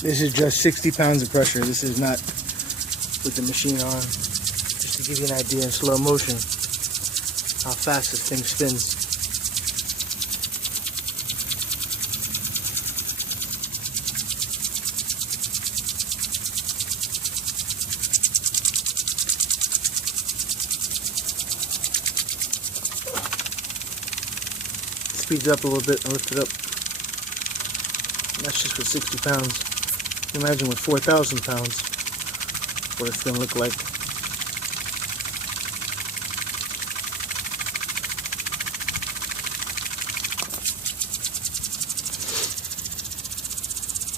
This is just 60 pounds of pressure. This is not with the machine on. Just to give you an idea in slow motion how fast this thing spins. Speeds up a little bit and lift it up. And that's just with 60 pounds. Imagine with 4,000 pounds what it's going to look like.